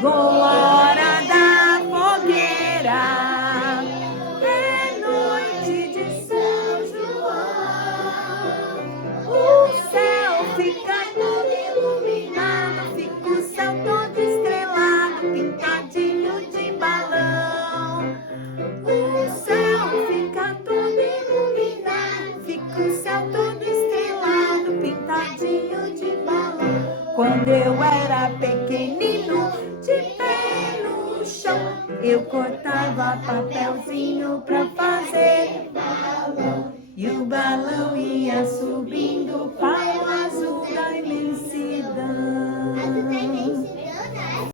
Chegou a hora da fogueira. É noite de São João. O céu fica todo iluminado, fica o céu todo estrelado, pintadinho de balão. O céu fica todo iluminado, fica o céu todo estrelado, pintadinho de balão. Quando eu era pequenino, de pé no chão, eu cortava papelzinho pra fazer balão. E o balão ia subindo para o azul da imensidão.